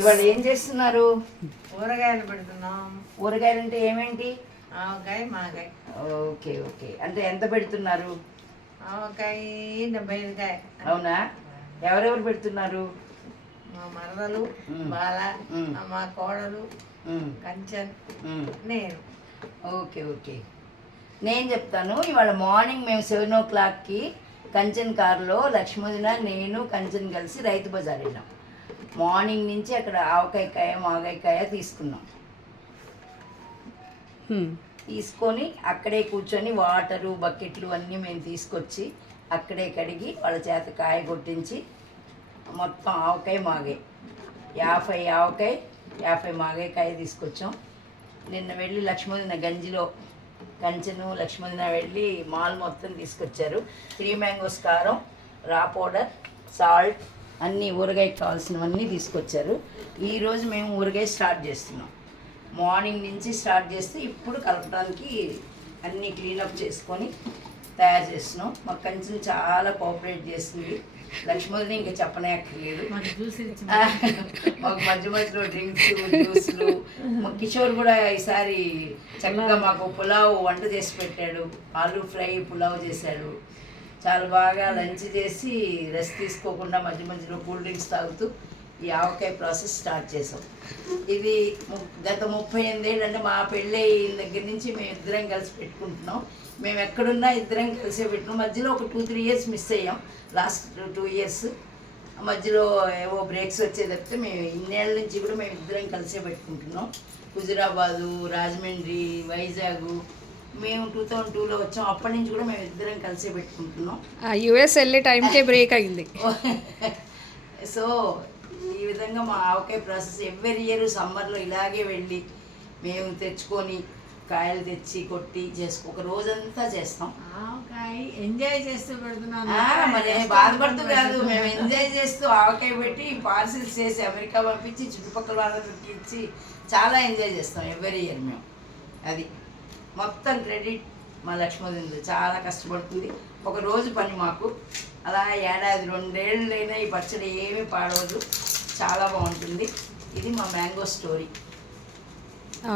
ఇవాళ ఏం చేస్తున్నారు? ఊరగాయలు పెడుతున్నాం. ఊరగాయలు అంటే ఏమేంటి? ఆవకాయ, మాగాయ. ఓకే ఓకే, అంటే ఎంత పెడుతున్నారు? ఆవకాయ 75. అవునా, ఎవరెవరు పెడుతున్నారు? మా మరదలు, బాల, మా కోడలు, కంచన్, నేను. ఓకే ఓకే, నేను చెప్తాను. ఇవాళ మార్నింగ్ మేము 7 o'clockకి కంచన్ కారులో లక్ష్మీదిన, నేను, కంచన్ కలిసి రైతు బజార్ వెళ్ళాం. మార్నింగ్ నుంచి అక్కడ ఆవకాయకాయ, మాగాయకాయ తీసుకున్నాం. తీసుకొని అక్కడే కూర్చొని వాటరు, బకెట్లు అన్నీ మేము తీసుకొచ్చి అక్కడే కడిగి వాళ్ళ చేత కాయ కొట్టించి మొత్తం ఆవకాయ, మాగాయ 50 ఆవకాయ, 50 మాగాయకాయ తీసుకొచ్చాం. నిన్న వెళ్ళి లక్ష్మీదిన గంజిలో కంచెను, లక్ష్మీదిన వెళ్ళి మాల్ మొత్తం తీసుకొచ్చారు. 3 mangoes కారం, రా పౌడర్, సాల్ట్, అన్నీ ఊరగాయకి కావాల్సినవన్నీ తీసుకొచ్చారు. ఈరోజు మేము ఊరగాయ స్టార్ట్ చేస్తున్నాం. మార్నింగ్ నుంచి స్టార్ట్ చేస్తే ఇప్పుడు కలపడానికి అన్నీ క్లీనప్ చేసుకొని తయారు చేస్తున్నాం. మా కంచెను చాలా కోఆపరేట్ చేస్తుంది. లక్ష్మీదిని ఇంకా చెప్పనక్కర్లేదు. మాకు మధ్య మధ్యలో డ్రింక్స్, జ్యూస్లు. మా కిషోర్ కూడా ఈసారి చక్కగా మాకు పులావ్ వంట చేసి పెట్టాడు. ఆలూ ఫ్రై పులావ్ చేశాడు. చాలా బాగా లంచ్ చేసి రెస్ట్ తీసుకోకుండా మధ్య మధ్యలో కూల్ డ్రింక్స్ తాగుతూ ఈ ఆవకాయ ప్రాసెస్ స్టార్ట్ చేసాం. ఇది గత 38 ఏళ్ళు, అంటే మా పెళ్ళి దగ్గర నుంచి మేము ఇద్దరం కలిసి పెట్టుకుంటున్నాం. మేము ఎక్కడున్నా ఇద్దరం కలిసే పెట్టినాం. మధ్యలో ఒక 2-3 years మిస్ అయ్యాం. లాస్ట్ 2 years మధ్యలో ఏవో బ్రేక్స్ వచ్చే తప్పితే మేము ఇన్నేళ్ళ నుంచి కూడా మేము ఇద్దరం కలిసే పెట్టుకుంటున్నాం. హుజురాబాదు, రాజమండ్రి, వైజాగ్ మేము 2002లో వచ్చాం. అప్పటి నుంచి కూడా మేము ఇద్దరం కలిసే పెట్టుకుంటున్నాం. యుఎస్ వెళ్ళే టైంకే బ్రేక్ అయింది. సో ఈ విధంగా మా ఆవకాయ ప్రాసెస్ ఎవ్రీ ఇయర్ సమ్మర్లో ఇలాగే వెళ్ళి మేము తెచ్చుకొని కాయలు తెచ్చి కొట్టి ఒక రోజంతా చేస్తాం. ఆవకాయ ఎంజాయ్ చేస్తూ పెడుతున్నాను. మరి బాధపడుతూ కాదు, మేము ఎంజాయ్ చేస్తూ ఆవకాయ పెట్టి పార్సిల్స్ చేసి అమెరికా పంపించి చుట్టుపక్కల వాళ్ళకి ఇచ్చి చాలా ఎంజాయ్ చేస్తాం ఎవ్రీ ఇయర్ మేము. అది మొత్తం క్రెడిట్ మా లక్ష్మీదేవి. చాలా కష్టపడుతుంది. ఒక రోజు పని మాకు. అలా ఏడాది 2 ఏళ్ళైనా ఈ పచ్చడి ఏమీ పాడవదు. చాలా బాగుంటుంది. ఇది మా mango story.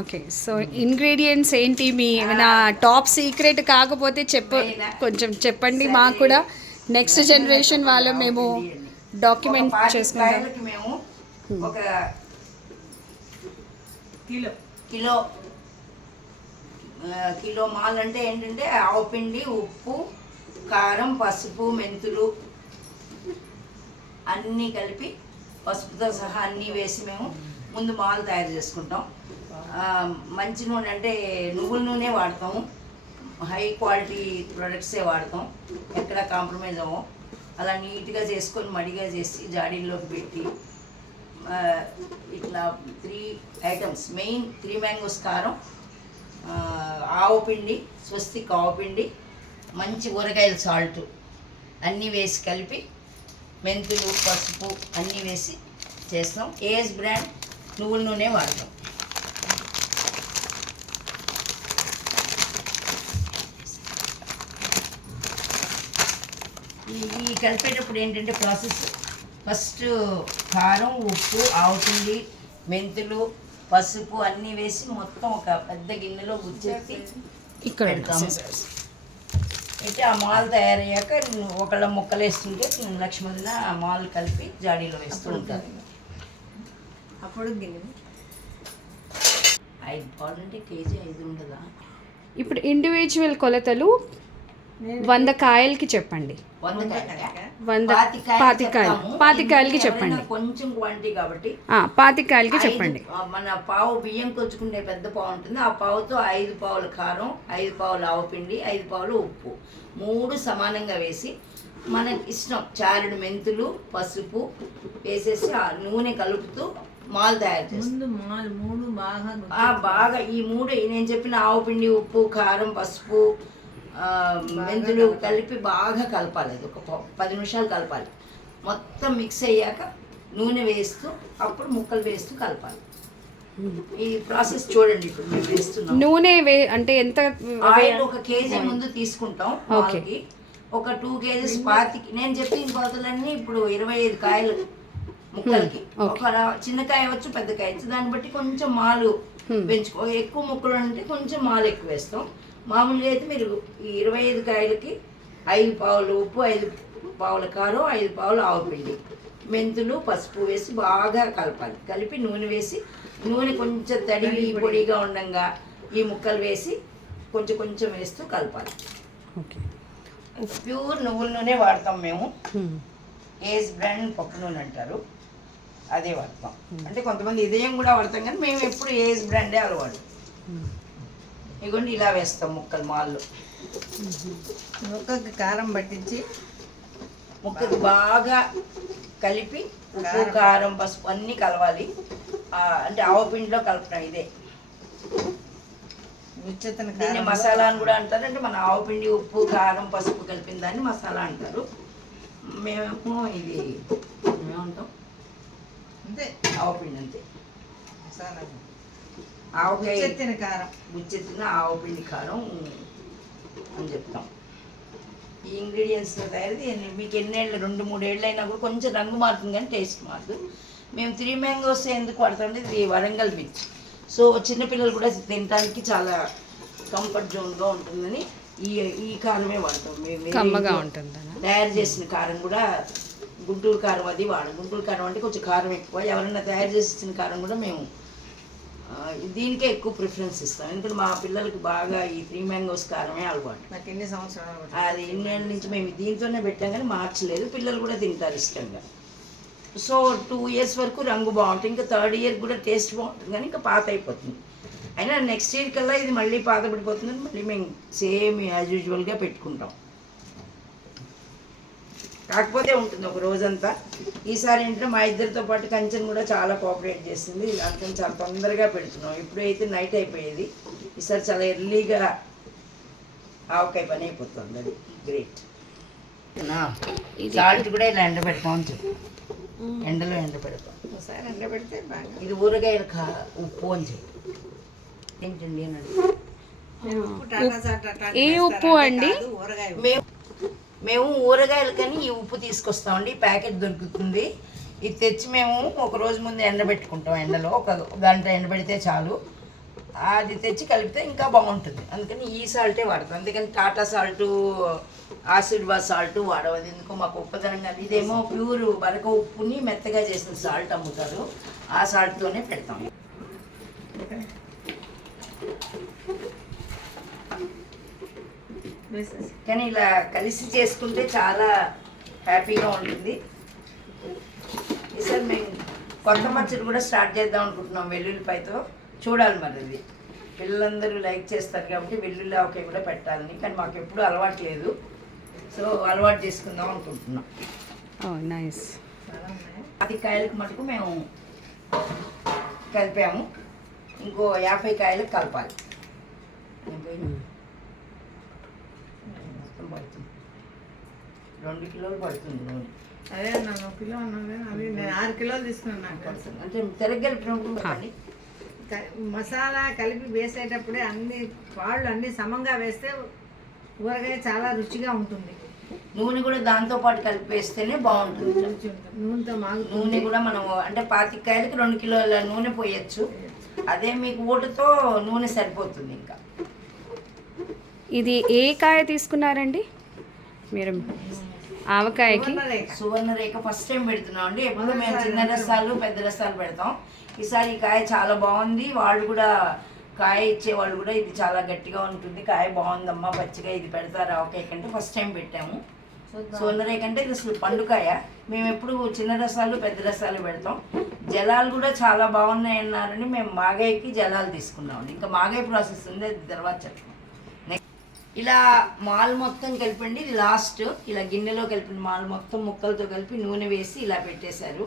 Okay, so ingredients ఏంటి? మీ ఏమైనా టాప్ సీక్రెట్ కాకపోతే కొంచెం చెప్పండి. మాకు కూడా నెక్స్ట్ జనరేషన్ వాళ్ళు మేము డాక్యుమెంట్ చేసుకుంటాం. మేము ఒక కిలో మాల్ అంటే ఏంటంటే ఆవుపిండి, ఉప్పు, కారం, పసుపు, మెంతులు అన్నీ కలిపి పసుపుతో సహా అన్నీ వేసి మేము ముందు మాల్ తయారు చేసుకుంటాం. మంచి నూనె అంటే నువ్వుల నూనె వాడతాము. హై క్వాలిటీ ప్రొడక్ట్సే వాడతాం. ఎక్కడ కాంప్రమైజ్ అవ్వం. అలా నీట్గా చేసుకొని మడిగా చేసి జాడీల్లోకి పెట్టి ఇట్లా 3 items మెయిన్ 3 mangoes కారం, ఆవుపిండి, స్వస్తిక్ ఆవుపిండి, మంచి ఊరగాయల సాల్ట్ అన్నీ వేసి కలిపి మెంతులు, పసుపు అన్నీ వేసి చేస్తాం. ఏఎస్ బ్రాండ్ నువ్వుల నూనె వాడతాం. ఈ కలిపేటప్పుడు ఏంటంటే ప్రాసెస్ ఫస్ట్ కారం, ఉప్పు, ఆవుపిండి, మెంతులు, పసుపు అన్నీ వేసి మొత్తం ఒక పెద్ద గిన్నెలో గుచ్చేసి ఇక్కడ పెడతాము. అయితే ఆ మాల్ తయారయ్యాక ఒకళ్ళ ముక్కలు వేస్తుంటే లక్ష్మీదిన ఆ మాల్ కలిపి జాడీలో వేస్తూ ఉంటారు. అప్పుడు గిన్నె 5 పాలు అంటే కేజీ 5 ఉండదా? ఇప్పుడు ఇండివిజువల్ కొలతలు 100 కాయలకి చెప్పండి. 100 పాతికాయలకి చెప్పండి. కొంచెం క్వాంటిటీ కాబట్టి 25 కాయలకి చెప్పండి. మన పావు బియ్యం కొచ్చుకునే పెద్ద పావు ఉంటుంది. ఆ పావుతో 5 పావులు కారం, 5 పావులు ఆవుపిండి, 5 పావులు ఉప్పు 3 సమానంగా వేసి మనకి ఇష్టం చారుడు మెంతులు, పసుపు వేసేసి ఆ నూనె కలుపుతూ మాల్ తయారు చేస్తాం. బాగా ఈ 3 నేను చెప్పిన ఆవుపిండి, ఉప్పు, కారం, పసుపు, మెంతులు కలిపి బాగా కలపాలి. అది ఒక 10 నిమిషాలు కలపాలి. మొత్తం మిక్స్ అయ్యాక నూనె వేస్తూ అప్పుడు ముక్కలు వేస్తూ కలపాలి. ఈ ప్రాసెస్ చూడండి. ఇప్పుడు మేము వేస్తున్నాం. నూనె అంటే ఎంత? ఆయిల్ 1 కేజీ ముందు తీసుకుంటాం. ఒక 2 kgs నేను చెప్పిన కొలతలన్నీ ఇప్పుడు 25 కాయలు ముక్కలకి. ఒక చిన్న కాయ వచ్చు, పెద్ద కాయ వచ్చు, దాన్ని బట్టి కొంచెం మాలు పెంచుకో. ఎక్కువ ముక్కలు అంటే కొంచెం మాలు ఎక్కువ వేస్తాం. మామూలుగా అయితే మీరు ఈ 25 కాయలకి 5 పావులు ఉప్పు, 5 పావుల కారం, 5 పావులు ఆవుపిండి, మెంతులు, పసుపు వేసి బాగా కలపాలి. కలిపి నూనె వేసి, నూనె కొంచెం తడివి పొడిగా ఉండంగా ఈ ముక్కలు వేసి కొంచెం కొంచెం వేస్తూ కలపాలి. ఓకే. ప్యూర్ నువ్వుల నూనె వాడతాం మేము. ఏజ్ బ్రాండ్ పప్పు నూనె అంటారు, అదే వాడతాం. అంటే కొంతమంది ఇదేం కూడా వాడతాం, కానీ మేము ఎప్పుడు ఏజ్ బ్రాండే అలవాటు. ఇగోండి ఇలా వేస్తాం ముక్కలు మాల్లో. ముక్కకి కారం పట్టించి ముక్కకు బాగా కలిపి ఉప్పు, కారం, పసుపు అన్నీ కలవాలి. అంటే ఆవపిండిలో కలపడం ఇదే. విచ్చతన దీన్ని మసాలా అని కూడా అంటారు. అంటే మన ఆవపిండి, ఉప్పు, కారం, పసుపు కలిపిన దాన్ని మసాలా అంటారు. మేమేమో ఇది ఏమంటాం, అంతే ఆవపిండి అంతే. మసాలా ఆవకాయ విచ్చతన కారం, గుచ్చెత్తిన ఆవపిండి కారం అని చెప్తాం. ఈ ఇంగ్రీడియంట్స్తో తయారు మీకు ఎన్నేళ్ళు, 2-3 ఏళ్ళు అయినా కూడా కొంచెం రంగు మారుతుంది, కానీ టేస్ట్ మారుతుంది. మేము 3 మ్యాంగోస్ ఎందుకు వాడతామంటే ఇది వరంగల్ మిర్చి. సో చిన్నపిల్లలు కూడా తినడానికి చాలా కంఫర్ట్ జోన్గా ఉంటుందని ఈ కారమే వాడతాం మేము. కమ్మగా ఉంటుంది. తయారు చేసిన కారం కూడా గుంటూరు కారం అది వాడు. గుంటూరు కారం అంటే కొంచెం కారం ఎక్కువ. ఎవరైనా తయారు చేసి ఇచ్చిన కారం కూడా మేము దీనికే ఎక్కువ ప్రిఫరెన్స్ ఇస్తాం. ఎందుకంటే మా పిల్లలకి బాగా ఈ 3 మ్యాంగోస్ కారమే అలవాటు. నాకు ఎన్ని సంవత్సరాలు అది ఇన్నేళ్ళ నుంచి మేము దీంతోనే పెట్టాం, కానీ మార్చలేదు. పిల్లలు కూడా తింటారు ఇష్టంగా. సో 2 ఇయర్స్ వరకు రంగు బాగుంటుంది. ఇంకా 3rd ఇయర్ కూడా టేస్ట్ బాగుంటుంది, కానీ ఇంకా పాత అయిపోతుంది. అయినా నెక్స్ట్ ఇయర్ కల్లా ఇది మళ్ళీ పాత పడిపోతుందని మళ్ళీ మేము సేమ్ యాజ్ యూజువల్గా పెట్టుకుంటాం. కాకపోతే ఉంటుంది ఒక రోజంతా. ఈసారి ఏంటంటే మా ఇద్దరితో పాటు కంచెన్ కూడా చాలా కోఆపరేట్ చేసింది. అందుకని చాలా తొందరగా పెడుతున్నాం. ఎప్పుడైతే నైట్ అయిపోయేది, ఈసారి చాలా ఎర్లీగా ఆవకాయ పని అయిపోతుంది. అది గ్రేట్. సాల్ట్ కూడా ఇలా ఎండబెడతాం అని చెప్పి, ఎండలో ఎండబెడతాం. ఒకసారి ఎండబెడితే బాగా. ఇది ఊరగాయల ఉప్పు అని చెప్పి ఏంటండి అని ఏ ఉప్పు అండి? మేము మేము ఊరగాయలకని ఈ ఉప్పు తీసుకొస్తామండి. ప్యాకెట్ దొరుకుతుంది. ఇది తెచ్చి మేము ఒక రోజు ముందు ఎండబెట్టుకుంటాం. ఎండలో 1 గంట ఎండబెడితే చాలు. అది తెచ్చి కలిపితే ఇంకా బాగుంటుంది. అందుకని ఈ సాల్టే వాడతాం. అందుకని టాటా సాల్టు, ఆశీర్వాద్ సాల్ట్ వాడవది. ఎందుకో మాకు ఉప్పదనంగా. ఇదేమో ప్యూర్ బరక ఉప్పుని మెత్తగా చేసిన సాల్ట్ అమ్ముతారు, ఆ సాల్ట్తోనే పెడతాం. కానీ ఇలా కలిసి చేసుకుంటే చాలా హ్యాపీగా ఉంటుంది. ఈసారి మేము కొత్త పచ్చడి కూడా స్టార్ట్ చేద్దాం అనుకుంటున్నాం వెల్లుల్లిపాయతో. చూడాలి మరి, అది పిల్లలందరూ లైక్ చేస్తారు కాబట్టి వెల్లుల్లి ఆవకాయ కూడా పెట్టాలని. కానీ మాకు ఎప్పుడు అలవాటు లేదు, సో అలవాటు చేసుకుందాం అనుకుంటున్నాం. నైస్. 10 కాయలకు మటుకు మేము కలిపాము. ఇంకో 50 కాయలకు కలపాలి. మొత్తం పడుతుంది, 2 కిలోలు పడుతుంది నూనె. అదే నన్ను కిలో అన్నాను, అది నేను 6 కిలోలు తీసుకున్నాను. నాకు తెలుసు. అంటే తిరగలిపినప్పుడు పెట్టండి. మసాలా కలిపి వేసేటప్పుడే అన్ని పాళ్ళు అన్ని సమంగా వేస్తే ఊరగాయ చాలా రుచిగా ఉంటుంది. నూనె కూడా దాంతో పాటు కలిపి వేస్తేనే బాగుంటుంది. రుచి ఉంటుంది. నూనెతో నూనె కూడా మనం అంటే 25 కాయలకి 2 కిలోల నూనె పోయచ్చు. అదే మీకు ఊటతో నూనె సరిపోతుంది. ఇంకా ఇది ఏ కాయ తీసుకున్నారండి మీరు ఆవకాయకి? సువర్ణరేఖ ఫస్ట్ టైం పెడుతున్నాం అండి. ఎప్పుడు మేము చిన్న రసాలు, పెద్ద రసాలు పెడతాం. ఈసారి ఈ కాయ చాలా బాగుంది. వాళ్ళు కూడా కాయ ఇచ్చేవాళ్ళు కూడా ఇది చాలా గట్టిగా ఉంటుంది, కాయ బాగుందమ్మా, పచ్చిగా ఇది పెడతారు ఆవకాయ కంటే ఫస్ట్ టైం పెట్టాము. సువర్ణరేఖ అంటే ఇది అసలు పండుకాయ. మేము ఎప్పుడు చిన్న రసాలు, పెద్ద రసాలు పెడతాం. జలాలు కూడా చాలా బాగున్నాయి అన్నారని మేము మాగాయకి జలాలు తీసుకున్నాం. ఇంకా మాగాయ ప్రాసెస్ ఉంది, అది తర్వాత చెప్తాం. ఇలా మాల్ మొత్తం కలిపండి. ఇది లాస్ట్. ఇలా గిన్నెలో కలిపిన మాల్ మొత్తం ముక్కలతో కలిపి నూనె వేసి ఇలా పెట్టేశారు.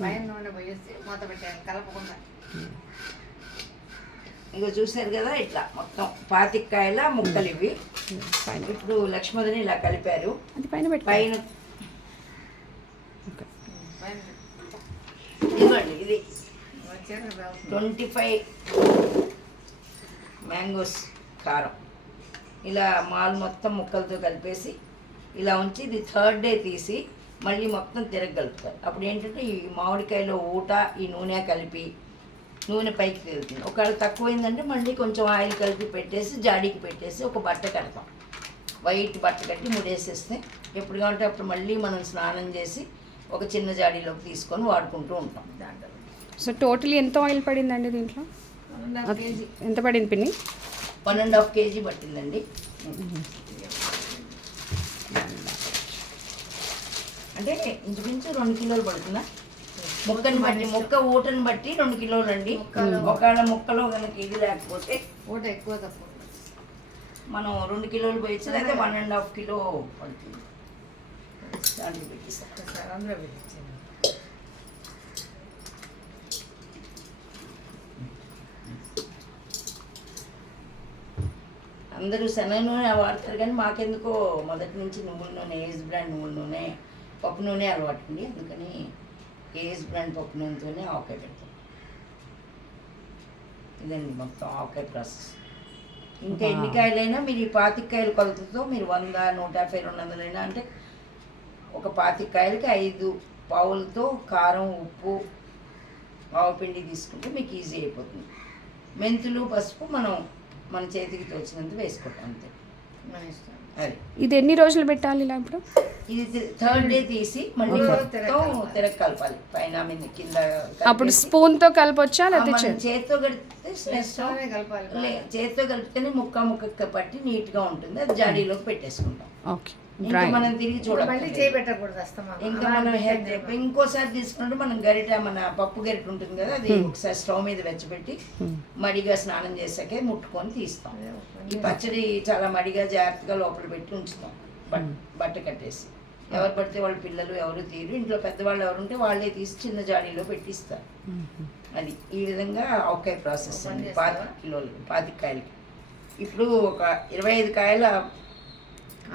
పైన నూనె పోయేసి మూత పెట్టాను కలపకుండా. ఇంకా చూసారు కదా, ఇట్లా మొత్తం 25 కాయల ముక్కలు ఇవి. ఇప్పుడు లక్ష్మణుని ఇలా కలిపారు. పైన ఇదిగోండి, ఇది 25 మ్యాంగోస్ కారం. ఇలా మాల్ మొత్తం ముక్కలతో కలిపేసి ఇలా ఉంచి ఇది 3rd డే తీసి మళ్ళీ మొత్తం తిరగలుపుతారు. అప్పుడు ఏంటంటే ఈ మామిడికాయలో ఊట ఈ నూనె కలిపి నూనె పైకి తేలుతుంది. ఒకవేళ తక్కువైందంటే మళ్ళీ కొంచెం ఆయిల్ కలిపి పెట్టేసి జాడీకి పెట్టేసి ఒక బట్ట కడతాం. వైట్ బట్ట కట్టి ముడేసేస్తే ఎప్పుడు కావాలంటే అప్పుడు మళ్ళీ మనం స్నానం చేసి ఒక చిన్న జాడీలోకి తీసుకొని వాడుకుంటూ ఉంటాం. దాంట్లో సో టోటలీ ఎంత ఆయిల్ పడిందండి దీంట్లో? 1.5 kg. ఎంత పడింది పిన్ని? 1.5 kg పట్టిందండి. అంటే ఇంచుమించు 2 కిలోలు పడుతుందా? ముక్కని బట్టి, ముక్క ఊటని బట్టి 2 కిలోలు అండి. ఒకవేళ ముక్కలో కనుక ఇది లేకపోతే ఊట ఎక్కువ తక్కువ మనం 2 కిలోలు పోయచ్చు, అయితే 1.5 కిలో పడుతుంది. దాంట్లో పెట్టిస్తాం. ఒకసారి అందులో పెట్టించాను. అందరూ శనగ నూనె వాడతారు కానీ మాకెందుకో మొదటి నుంచి నువ్వుల నూనె, ఏజ్ బ్రాండ్ నువ్వుల నూనె, పప్పు నూనె అలవాటు అండి. అందుకని ఏజ్ బ్రాండ్ పప్పు నూనెతోనే ఆవకాయ పెడతాం. ఇదండి మొత్తం ఆవకాయ ప్రాసెస్. ఇంకా ఎన్ని కాయలైనా మీరు ఈ 25 కాయల కొలతతో మీరు 100, 150, 200 అంటే ఒక 25 కాయలకి 5 పావులతో కారం, ఉప్పు, ఆవపిండి తీసుకుంటే మీకు ఈజీ అయిపోతుంది. మెంతులు, పసుపు మన చేతికి తోచినంత వేసుకోవటం అంతే. మన ఇష్టం. అది ఇది ఎన్ని రోజులు పెట్టాలి ఇలా ఇప్పుడు? ఇది 3rd డే తీసి మళ్ళీ మొత్తం తిరగ కలపాలి. పైన మీద కింద అప్పుడు స్పూన్తో కలపొచ్చా లేకపోతే చేతితో కలిపితే శ్రేష్టం. కలపాలి. చేతితో కలిపితేనే ముక్క పట్టి నీట్గా ఉంటుంది. అది జాడీలోకి పెట్టేసుకుంటాం. ఓకే. ఇంకా మనం తిరిగి మళ్ళీ చూడాలి. చేయబెట్టకూడదు అస్తమా. ఇంకా మనం ఇంకోసారి తీసుకుంటే మనం గరిట, మన పప్పు గరిట ఉంటుంది కదా, అది ఒకసారి స్టవ్ మీద వెచ్చబెట్టి మడిగా స్నానం చేసాకే ముట్టుకొని తీస్తాం. ఈ పచ్చడి చాలా మడిగా జాగ్రత్తగా లోపల పెట్టి ఉంచుతాం, బట్ట కట్టేసి. ఎవరు పడితే వాళ్ళ పిల్లలు ఎవరు తీరు, ఇంట్లో పెద్దవాళ్ళు ఎవరు ఉంటే వాళ్ళే తీసి చిన్న జాడీలో పెట్టిస్తారు. అది ఈ విధంగా ఆవకాయ ప్రాసెస్ అండి. 25 కాయలకి. ఇప్పుడు ఒక 25 కాయల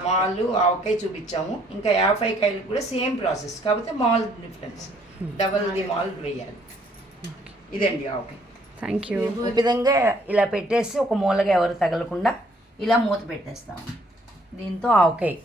మాలు ఆవకాయ చూపించాము. ఇంకా 50 కాయలకు కూడా సేమ్ ప్రాసెస్, కాకపోతే mall difference, double the mall వేయాలి. ఇదండి ఆవకాయ. Thank you. ఈ విధంగా ఇలా పెట్టేసి ఒక మూలగా ఎవరు తగలకుండా ఇలా మూత పెట్టేస్తాము. దీంతో ఆవకాయ